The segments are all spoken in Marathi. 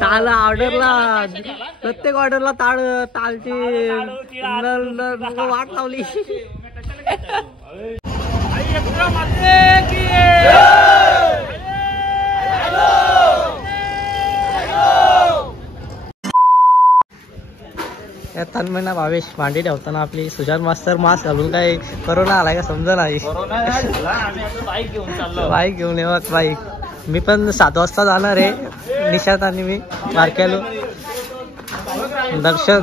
ताल ऑर्डरला प्रत्येक ऑर्डरला तालची वाट लावली. तन्मयना भावेश भांडी ठेवताना आपली सुजात मास्तर मास्क घालून काय कोरोना आलाय का समजा नाही. बाईक घेऊन येवत बाईक. मी पण 7 वाजता जाणार आहे निशात आणि मी बारक्यालो दर्शक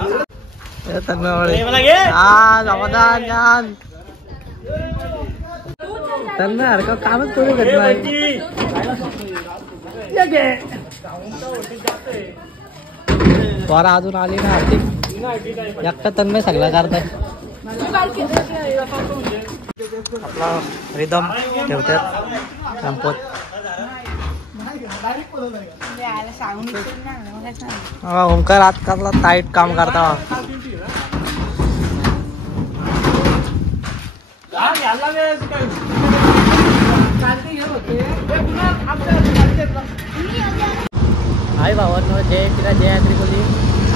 तन्मय जमादान तन्मय हरकत कामच करू घेत नाही. त्वरा अजून आली ना आर्थिक एकटा तन्मय सगळा करताय. आपला रिदम ठेवतात संपत. ओमकार आजकालला टाईट काम करता. हाय भावांनो, जय अग्रिकोली.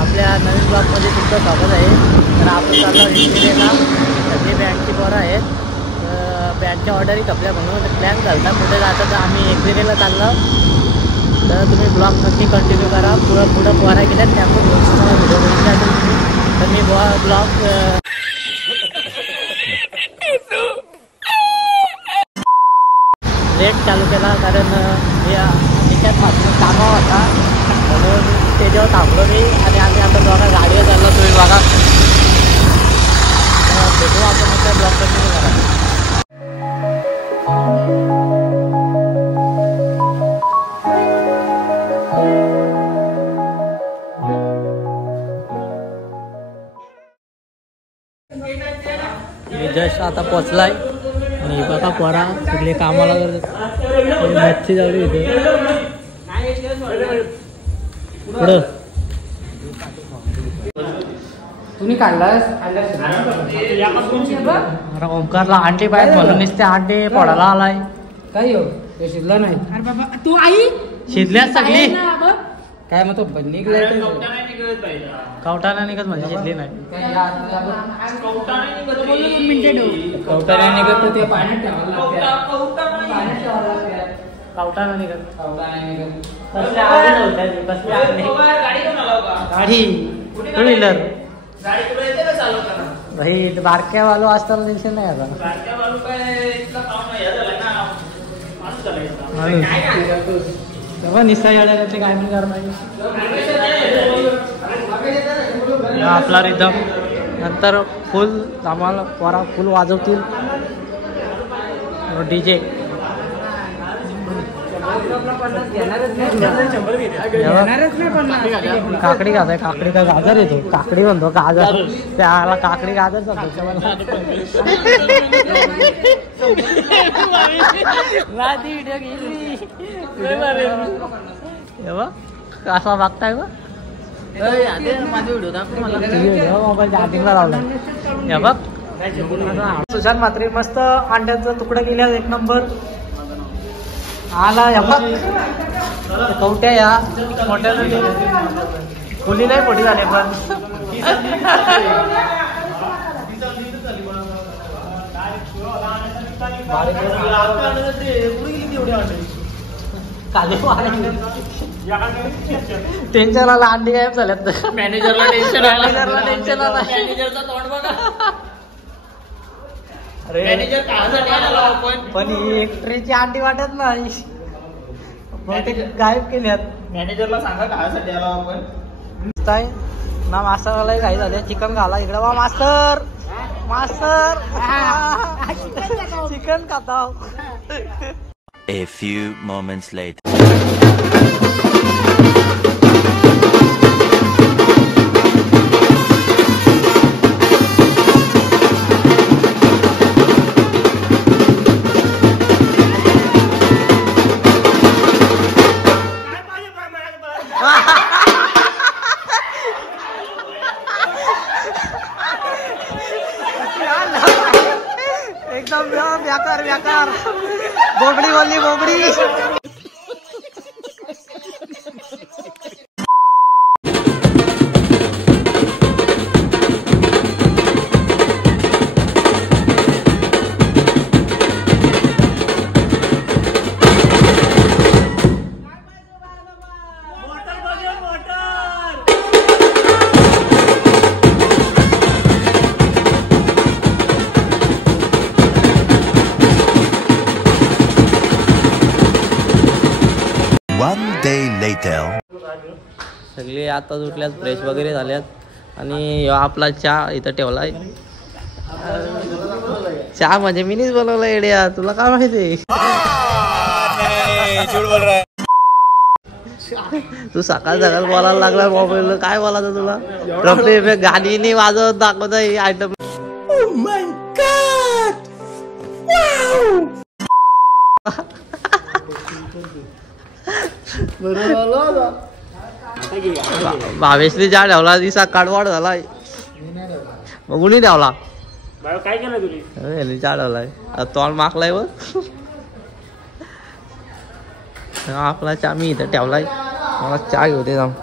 आपल्या नवीन ब्लॉगमध्ये तुमचं स्वागत आहे. तर आपण चाललो इंजिनियरला. सगळी बँडची पोरं आहेत. बँडच्या ऑर्डरी कपड्या म्हणून प्लॅन झाला कुठे जातं तर आम्ही एक्झिरेला चाललो. तर तुम्ही ब्लॉग नक्की कंटिन्यू करा. पुढं पोरा गेल्यात त्यामुळे व्हिडिओ बघितला तर मी ब्लॉग लेट चालू केला कारण त्याच्यात मात्र कामा होता म्हणून त्याच्यावर थांबलो मी. आणि आम्ही आता दोघा गाडीवर चाललो. तुम्ही बघा भेटू आपण आता ब्लॉग कंटिन्यू करा. मी जस्ट आता पोचलाय आणि बघा पोरा सगळे कामाला मच्छी जावली इथे पुढं. तुम्ही काढलास ओमकारला अंडे पाहिजे म्हणून ते अंडे पोडायला आलाय. काय हो ते शिजला नाही. अरे बाबा तू आई शिजल्यास सगळी काय मग तो निघलाय कवटाना निघत म्हणजे शिजली नाही. कवटाना निघत तर ते पाण्यात कवटाना निघत गाडी टू व्हीलर भाई बारक्यावालो असताना टेन्शन नाही आता. तेव्हा निस्ता यायला ते काय पण करणार. आपला रिदम नंतर फुल आम्हाला पोरा फुल वाजवतील डीजे. काकडी खाताय काकडी का गाजर येतो काकडी म्हणतो गाजर त्याला काकडी गाजर सांगतो. असा बघताय बघ मोबाईल चार्जिंगला लावला. हे बघ सुशांत मात्रे मस्त अंड्याचा तुकडा केल्या एक नंबर आला. हे बघ कवट्या या मोठ्या फुली नाही पोटी झाले पण टेन्शन आला. अंडी गायब झाल्यात. मॅनेजरला टेन्शन आला. मॅनेजरचा तोंड बघा. अरे पण ही एक ट्रेची अंडी वाटत नाही ते गायब केल्यात. मॅनेजरला सांगा कायसाठी आला आपण ना. मास्टरला काही झाले चिकन घाला इकडे वा मास्टर मास्टर चिकन खाता. A few moments later. एकदम व्याकार बोबडी बोलली बोबडी. सगळे आताच उठल्यात, फ्रेश वगैरे झाल्यात. आणि आपला चहा इथं ठेवलाय. चहा म्हणजे मीनीच बोलवला एड्या, तुला काय माहिती? तू सकाळ सकाळ बोलायला लागला मोबाईल, काय बोलायचं तुला? रफले गाणी नाही वाजवत दाखवत आयटम. भावेशने चहा ठेवला, दिसा काढवाड झालाय. मग कुणी ठेवला? काय केलं तुम्ही? चहा ठेवलाय, तोंड मागलाय व आपला चहा मी इथं ठेवलाय. मला चहा घेऊ दे जाऊन.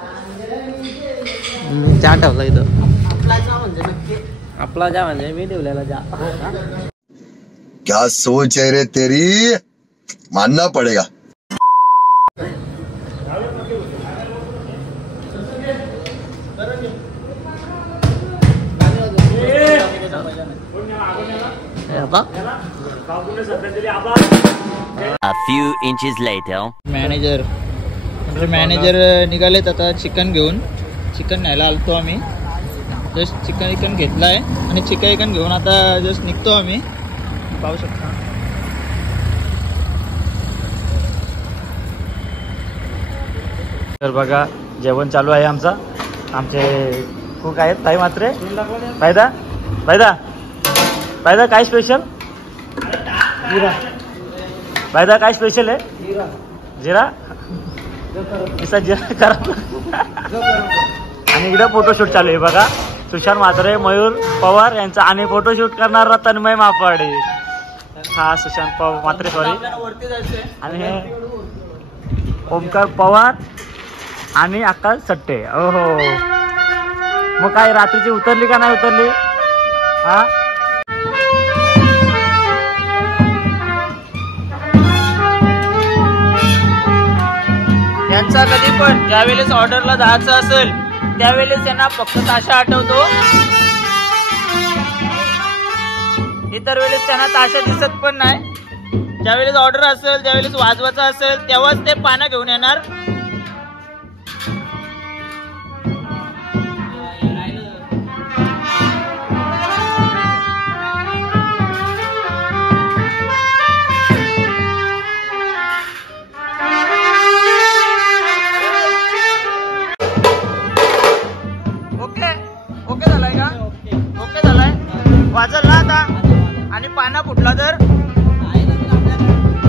चहा ठेवला इथं. आपला चहा म्हणजे मी ठेवलेला चहा. क्या सोच है रे तेरी, मानना पड़ेगा. A few inches later. Manager निघालेत आता चिकन घेऊन. चिकन न्यायला आलतो आम्ही. जस्ट चिकन घेतलाय आणि चिकन घेऊन आता जस्ट निघतो आम्ही. पाहू शकता. तर बघा जेवण चालू आहे आमचा. आमचे कुक आहेत ताई मात्रे. फायदा फायदा फायदा काय स्पेशल? फायदा काय स्पेशल आहे? जिरा जिरा करा. आणि इकडे फोटोशूट चालू आहे बघा. सुशांत म्हात्रे, मयूर पवार यांचा. आणि फोटोशूट करणारा तन्मय मापाडे. हा सुशांत म्हात्रे सॉरी. आणि हे ओमकार पवार आणि आकाश सट्टे. ओहो, मग काय रात्रीची उतरली का नाही उतरली? हा यांचा कधी पण ज्यावेळेस ऑर्डरला जायचं असेल त्यावेळेस त्यांना फक्त ताशा आठवतो. इतर वेळेस त्यांना ताशा दिसत पण नाही. ज्यावेळेस ऑर्डर असेल, ज्यावेळेस वाजवायचं असेल तेव्हाच ते पानं घेऊन येणार. ओके झालाय का? ओके झालाय. वाजल ना आता. आणि पाना फुटला तर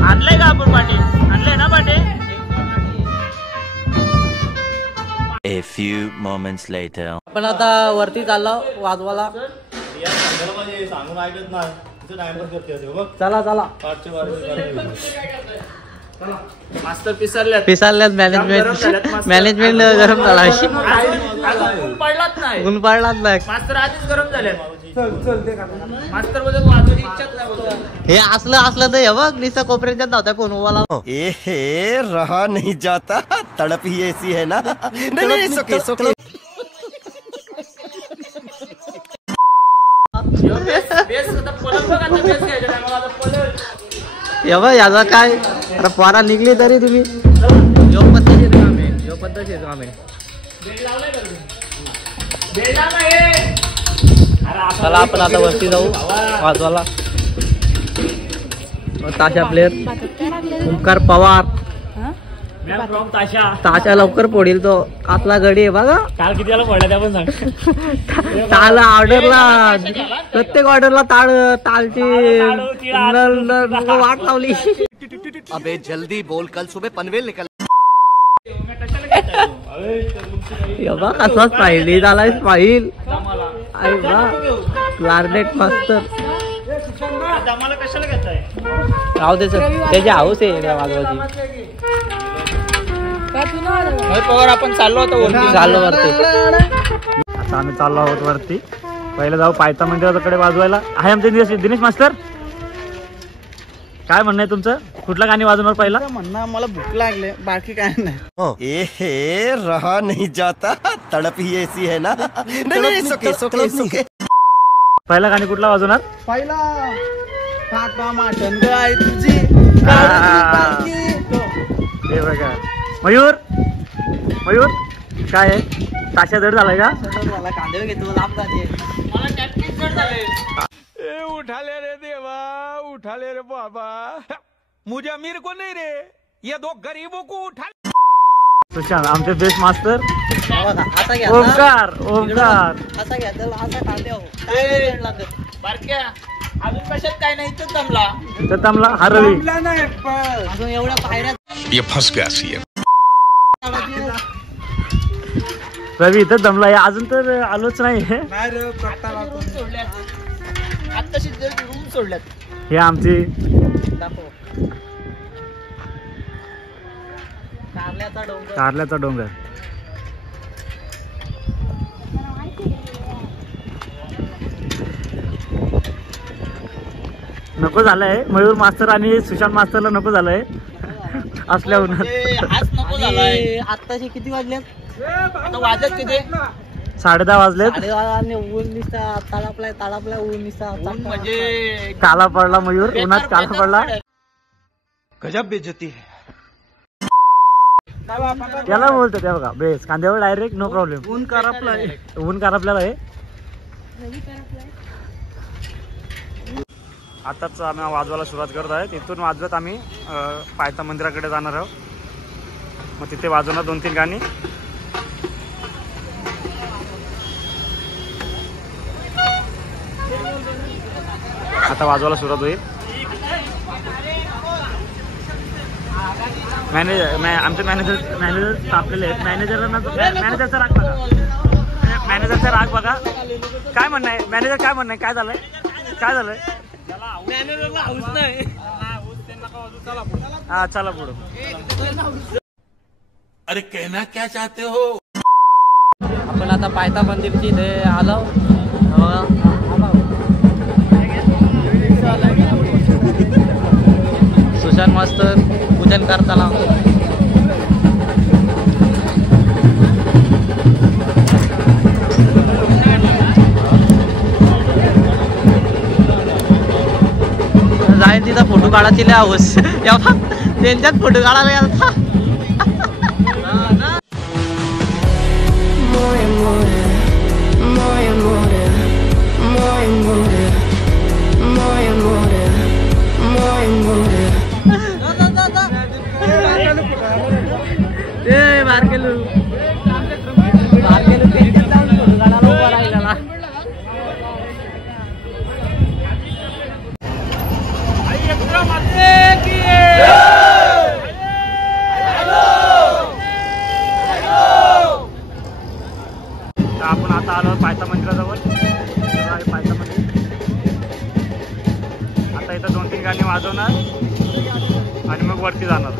आणलंय का आपण पाठी? आणलंय ना पाठी? A few moments later. आपण आता वरती चाललो वाजवाला. चला चला. मास्तर पिसरल्यात. मॅनेजमेंट गरम झाला. ऊन पडलाच नाही. ऊन पडलाच नाही. मास्तर आधीच गरम झाले. मास्तर बद्दल वाजवायची इच्छाच नाही. हे असलं तर हे बघ निसा कोपऱ्याच्या धावत्या फोन वाला. ए रहा नहीं जाता, तड़प ही ऐसी है ना. नहीं सोके सोके. याचा काय आता पोरा निघली तरी तुम्ही योग पद्धतीचे काम आहे. योग पद्धतीचे काम आहे. चला आपण आता वरती जाऊ वाजवाला. ताशा प्लेअर ओमकार पवार. ताशा लवकर फोडील तो. आतला गडी आहे बघा. काल कितीला पडला त्या पण सांग. ताला ऑर्डरला प्रत्येक ऑर्डरला तालची वाट लावली. अबे जल्दी बोल, कल सुबह पनवेल निकल. कसा स्माईल झालाय. स्माईल अरे वा. क्लारनेट मास्टर कशाला घेताय? राहू दे सर. त्याची हाऊस आहे वाजवायची. पवार आपण चाललो होतो वरती. चाललो वरती. आता आम्ही चाललो आहोत वरती. पहिलं जाऊ पायथा मंदिराकडे वाजवायला. आहे आमचे दिनेश मास्तर. काय म्हणणं आहे तुमचं? कुठलं गाणी वाजवणार पहिला? म्हणणं मला भूक लागले, बाकी काय नाही. ए रहा नहीं जाता, तड़प ही ऐसी है ना. नहीं सोके सोके सोके. पहिला गाणी कुठला वाजवणार? पहिला टाटा माटन गाय तुझी. हे बघा मयूर काय आहे ताशा जड झालाय का? कांदे घेतो लांब जाते मला टॅक्टिक जड झाले उठाले रे देवा उठाले रे बाबा मुझे अमीर को नहीं रे ये दो गरीबों को उठा सुशांत आमचे बेस्ट मास्टर आता घ्या ओमकार असा घ्या त्याला असा कांदे बारक्या अजून कशात काय नाही तर जमला तर तमला हरवी अजून एवढ्या पायऱ्या ये फंस गया सी रवी इथं दमला आहे अजून तर आलोच नाही आत्ताशी रूम सोडल्यात हे आमची दाखव कारल्याचा डोंगर नको झालंय मयूर मास्तर आणि सुशांत मास्टरला नको झालंय असल्या आज नको झालाय आत्ताशी किती वाजल्यात आता वाजत किती 10:30 वाजलेत ऊन निसता ताळापलाय ऊन निसता म्हणजे काला पडला मयूर उन्हात काला पडला गजब बेइज्जती है याला बोलतो त्या बघा बेस कांद्यावर डायरेक्ट नो प्रॉब्लेम ऊन कारपल्याला आहे आताच आम्ही वाजवायला सुरुवात करत आहे तिथून वाजवत आम्ही पायथा मंदिराकडे जाणार आहोत मग तिथे वाजवणार 2-3 गाणी आता वाजवायला सुरुवात होईल आमचे मॅनेजर तापलेले आहेत मॅनेजरचा राग बघा काय म्हणणं आहे मॅनेजर काय म्हणणं आहे काय झालंय हा चला पुढं अरे कहना क्या चाहते हो आपण आता पायथा मंदिरची इथे आलो सुशांत मास्तर पूजन करताना जाईल तिथं फोटो काढायची लय हौस त्यांच्यात फोटो काढायला गेला आपण आता आलो पायथा मंदिराजवळ पायथा मंदिर आता इथं 2-3 गाणी वाजवणार आणि मग वरती जाणार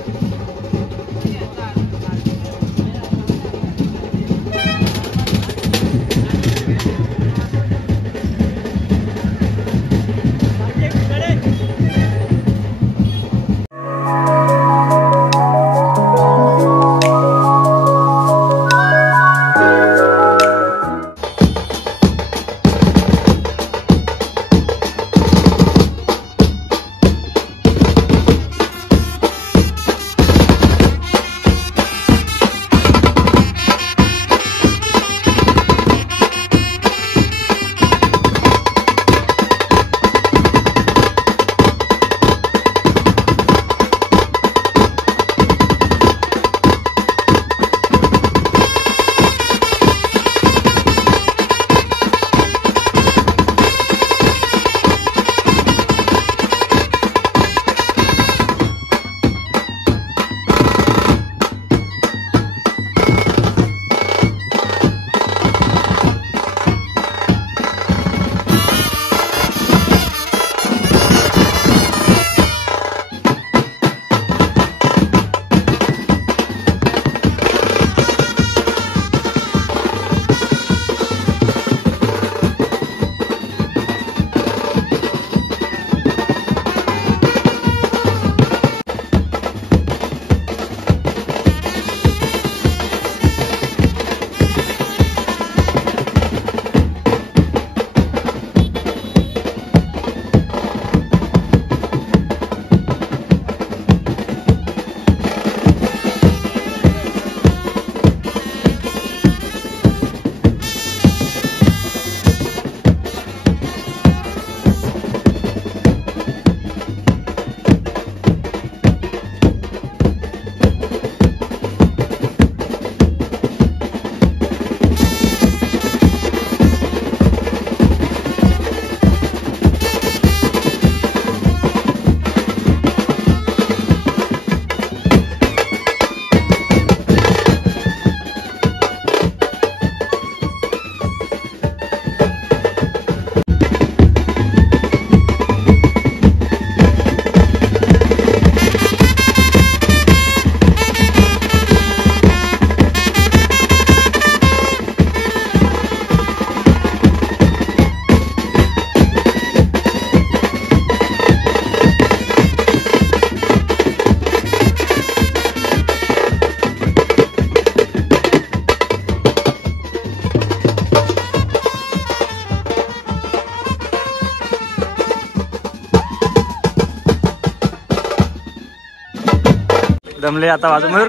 दमले आता वाजव. मयूर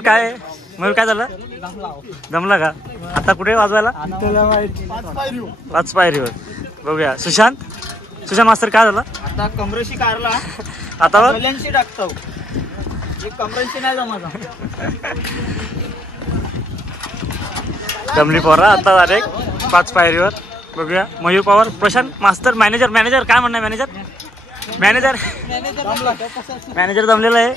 काय झालं? दमला का? आता कुठे वाजवायला? 5 पायरीवर. बघूया. सुशांत मास्तर काय झालं? आता कमरेशी कारला आता बघ गल्यांशी टाकतो. कमरेशी नाही जमाचा. दमली पोरा आता डायरेक्ट 5 पायरीवर. बघूया मयूर पवार. प्रशांत मास्तर मॅनेजर काय म्हणणं? मॅनेजर दमलेला आहे.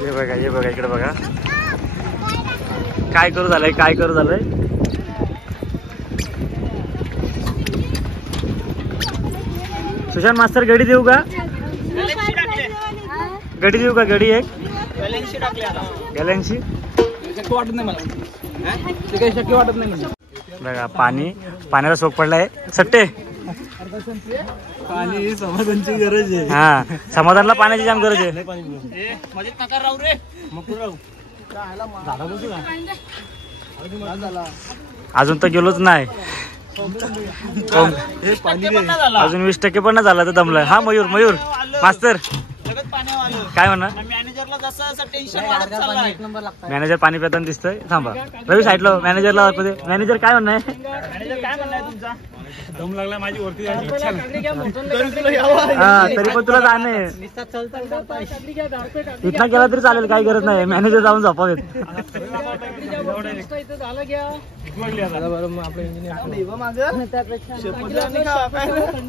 हे बघा इकडे बघा काय करू झालंय. सुशांत मास्तर गडी देऊ का? गडी एक गॅलेन्सी वाटत नाही मला. ते काही शक्य वाटत नाही. बघा पाण्याला सोक पडलाय. सट्टे पाणी समाधानची गरज आहे. हा समाधानला पाण्याची जाम गरज आहे. मजेत नका राहू रे. अजून तर गेलोच नाही. अजून 20% पण नाही झाला तर दमलाय. हा मयूर मास्तर काय म्हणा? मॅनेजरला जसं टेन्शन वाढत चाललंय. मॅनेजर पाणी पिताना दिसतोय. थांबा रवी साईडला मॅनेजरला दाखवते. मॅनेजर काय म्हणणं मॅनेजर काय म्हणलाय तुमचा? दम लागला माझी वरती जायची इच्छा तरी पण तुला जाणे इथना केला तरी चालेल. काही गरज नाही. मॅनेजर जाऊन झोपावेत.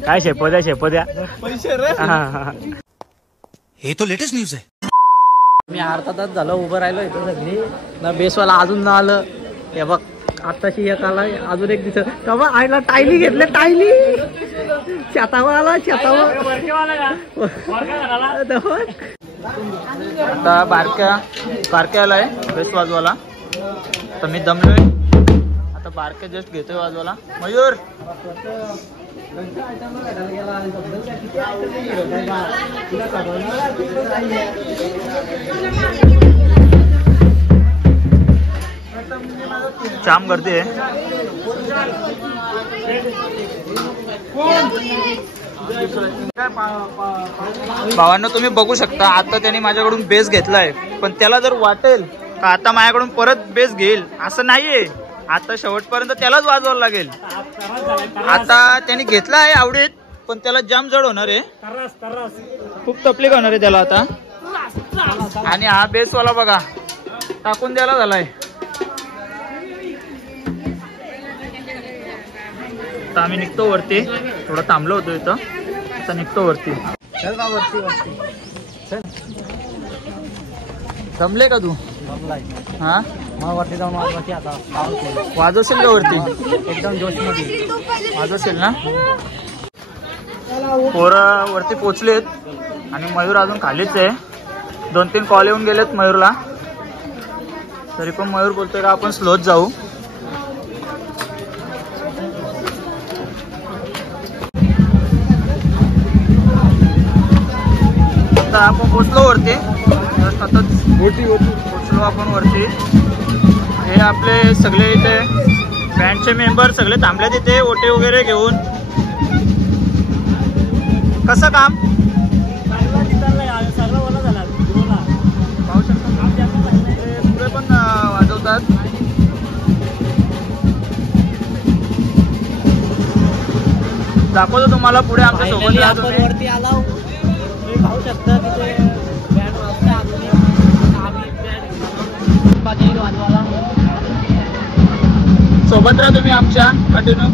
काय शेप द्या पैसे रे. हे तो लेटेस्ट न्यूज आहे. मी अर्धा तास झालं उभं राहिलो इथं. सगळी ना बेसवाला अजून ना आलं. हे बघ आत्ताशी एक आला. अजून एक दिसत तेव्हा आईला टायली घेतले. टायली शेतावर आला. आता बारक्या आलाय बेस्ट वाजवाला. तर मी दमलोय. आता बारक्या जस्ट घेतोय वाजवाला. मयूर जाम गर्दी आहे. भावांनो तुम्ही बघू शकता आता त्यांनी माझ्याकडून बेस घेतलाय. पण त्याला जर वाटेल तर आता माझ्याकडून परत बेस घेईल असं नाहीये. आता शेवटपर्यंत त्यालाच वाजवायला लागेल. आता त्यांनी घेतला आहे आवडीत पण त्याला जाम जड होणार आहे. खूप तकलीफ होणार आहे त्याला आता. आणि हा बेसवाला बघा टाकून द्यायला झालाय. आता आम्ही निघतो वरती. थोडं थांबलो होतो इथं. आता निघतो वरती. चल का वरती चल. जमले का तू? हा मग वरती जाऊन वाजवायची. आता वाजवशील का वरती? एकदम जोशमध्ये वाजवशील ना? पोरं वरती पोचलेत आणि मयूर अजून खालीच आहे. 2-3 कॉल येऊन गेलेत मयूरला. तरी पण मयूर बोलतोय का आपण स्लोच जाऊ. आता आपण पोचलो वरती. पोचलो आपण वरती. हे आपले सगळे इथे बँडचे मेंबर सगळे थांबले तिथे ओटे वगैरे घेऊन. कसं काम? पाहू शकता पुढे पण वाजवतात. दाखवतो तुम्हाला पुढे आमच्या सोबत. वरती आला पाहू शकता तिथे बँड वाजता. आम्ही वाजवायला सोबत राहा तुम्ही आमच्या कंटिन्यू.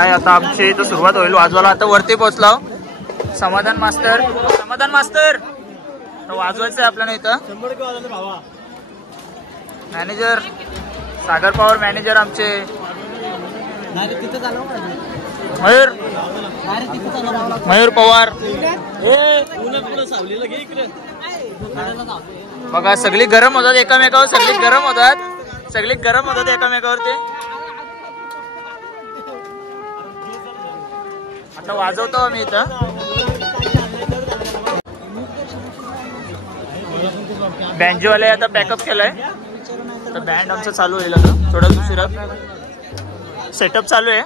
काय आता आमची इथं सुरुवात होईल वाजवायला. आता वरती पोहोचलो. समाधान मास्तर वाजवायचं आहे आपल्याला इथं. मॅनेजर सागर पवार मॅनेजर आमचे मयूर पवार. बघा सगळी गरम होतात एकामेकावर, सगळी गरम होतात एकामेकावरती. आता वाजवतो आम्ही इथं. बँजोवाले आता पॅकअप केलाय. तर बँड आमचं चालू होईल आता थोडा दुसरा सेटअप चालू आहे.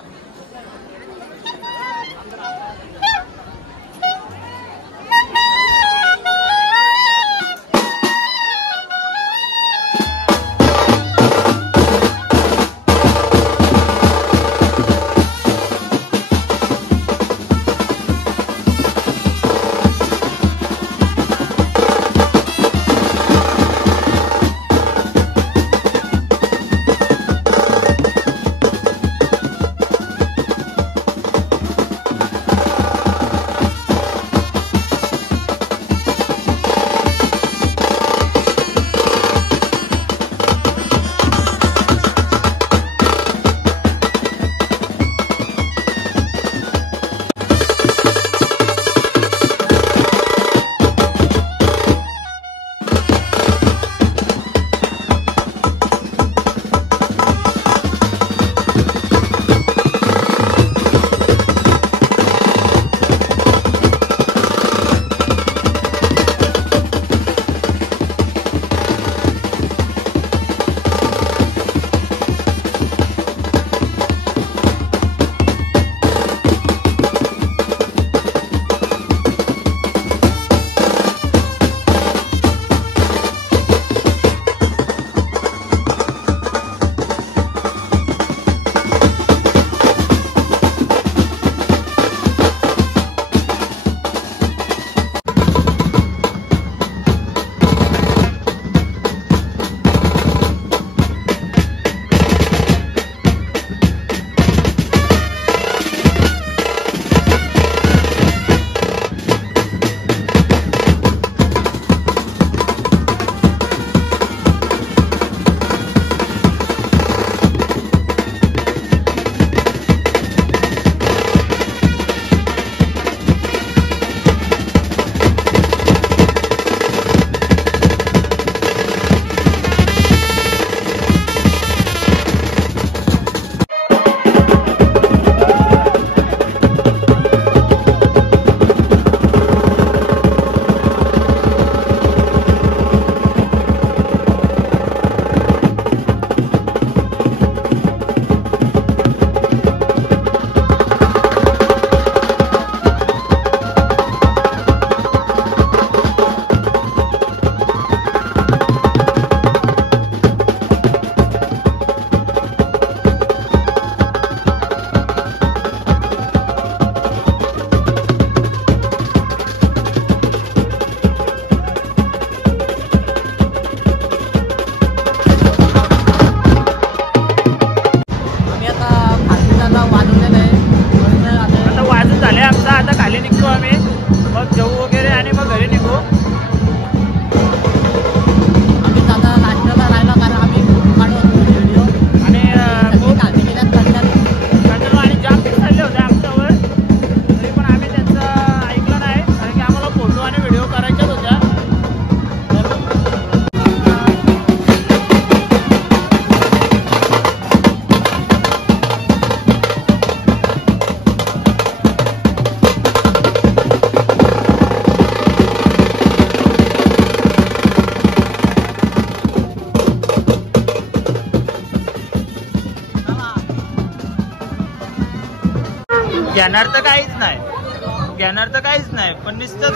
घेणार तर काहीच नाही पण नुसतं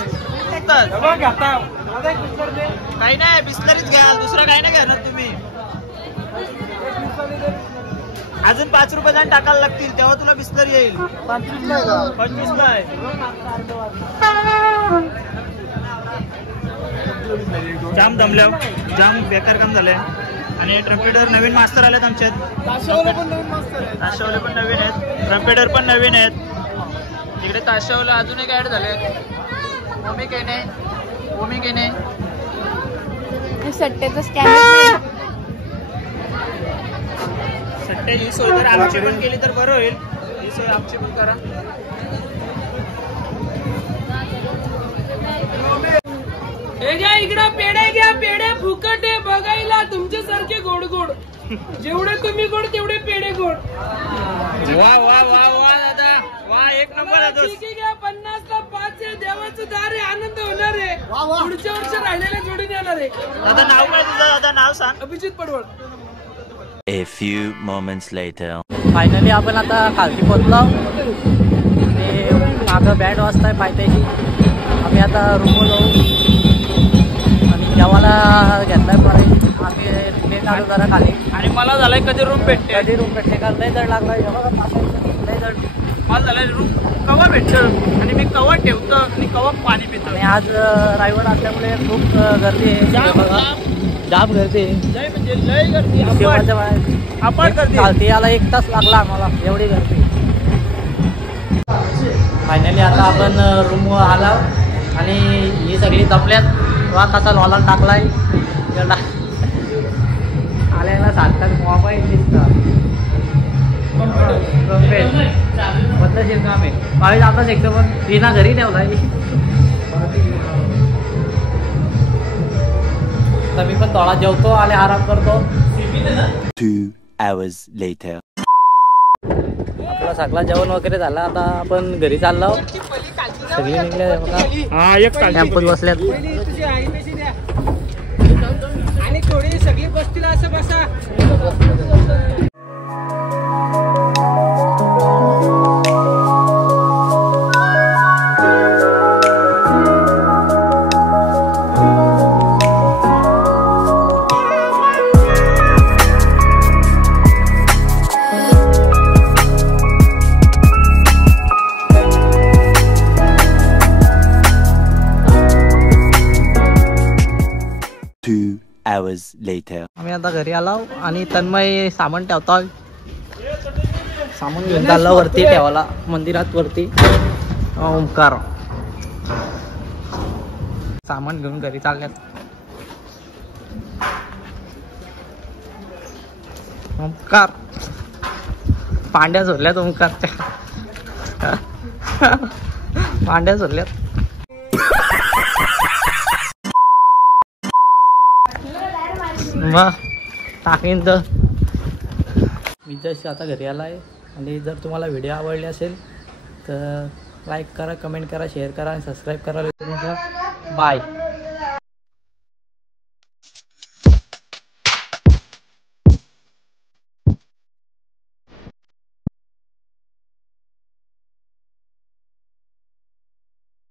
काही नाही. बिस्लरीच घ्याल, दुसरं काही नाही घेणार तुम्ही. अजून 5 रुपये टाकायला लागतील तेव्हा तुला बिस्लरी येईल. 25 ला आहे. जाम दमल्या, जाम बेकार काम झालंय. आणि ट्रम्पेटर नवीन मास्तर आलेत आमच्यात. ताशावले पण नवीन आहेत, ट्रम्पेटर पण नवीन आहेत. तिकडे ताशावले अजून एक ऍड झाले. ओमी केने सट्टेचं स्कॅनर सट्ट्याची सोय जर आमची पण केली तर बरं होईल. ही सोय आमची पण करा. इकडं पेढे घ्या, पेढे फुकट आहे बघायला तुमच्यासारखे गोड गोड. जेवढे तुम्ही गोड तेवढे पेढे गोड. वा वा वा वा दादा वा, एक नंबर आहे. घ्या 50ला 5 आहे. देवाचं दार आहे, आनंद होणार आहे. पुढच्या वर्षी राहिलेल्या जोडून येणार आहे. दादा नाव काय तुझं? दादा नाव सांग. अभिजित पडवळ. A few moments later. Finally आपण आता खालती पोचलो आणि मागं बँड वाजताय पायथ्याची. आम्ही आता रूमवर जाऊ आणि जेवायला घेतलाय परत आम्ही रिप्ले काढू जरा खाली. आणि मला झालाय कधी रूम भेटते, कधी रूम भेटते का लय जड लागलाय. लय जड मला झालाय रूम कवा भेटतं आणि मी कवा ठेवतो आणि कवा पाणी पितो. आणि आज रायवड असल्यामुळे खूप गर्दी आहे. जाम गर्दी आहे. लय म्हणजे लय गर्दी. शेवटच्या वेळेस आपण गर्दी चालते याला 1 तास लागला आम्हाला, एवढी गर्दी. फायनली आता आपण रूमवर आला आणि ही सगळी जपल्यात. वा कसा लॉलन टाकलाय आल्याला सांगतात मोबाईल दिसतात. बदलशील काम आहे पाहिजे आपला सेक्टर पण तिना घरी ठेवलाय. तर मी पण थोडा जेवतो आणि आराम करतो. 2 hours later. आपला सगळा जेवण वगैरे झाला. आता आपण घरी चाललो. सगळे निघले बघा, कॅम्पस बसल्यात. आणि थोडी सगळी बसतील असं बसा. Hours later. आम्ही आता घरी आलो आणि तन्मय सामान ठेवतोय. सामान घेऊन चालला वरती ठेवायला मंदिरात वरती. ओंकार सामान घेऊन घरी चालल्यात. ओंकार पांड्या सोडल्यात. ओंकारच्या पांड्या सोडल्यात. मग टाकीन तर मी जशी आता घरी आला आहे. आणि जर तुम्हाला व्हिडिओ आवडले असेल तर लाईक करा, कमेंट करा, शेअर करा आणि सबस्क्राईब करा. बाय.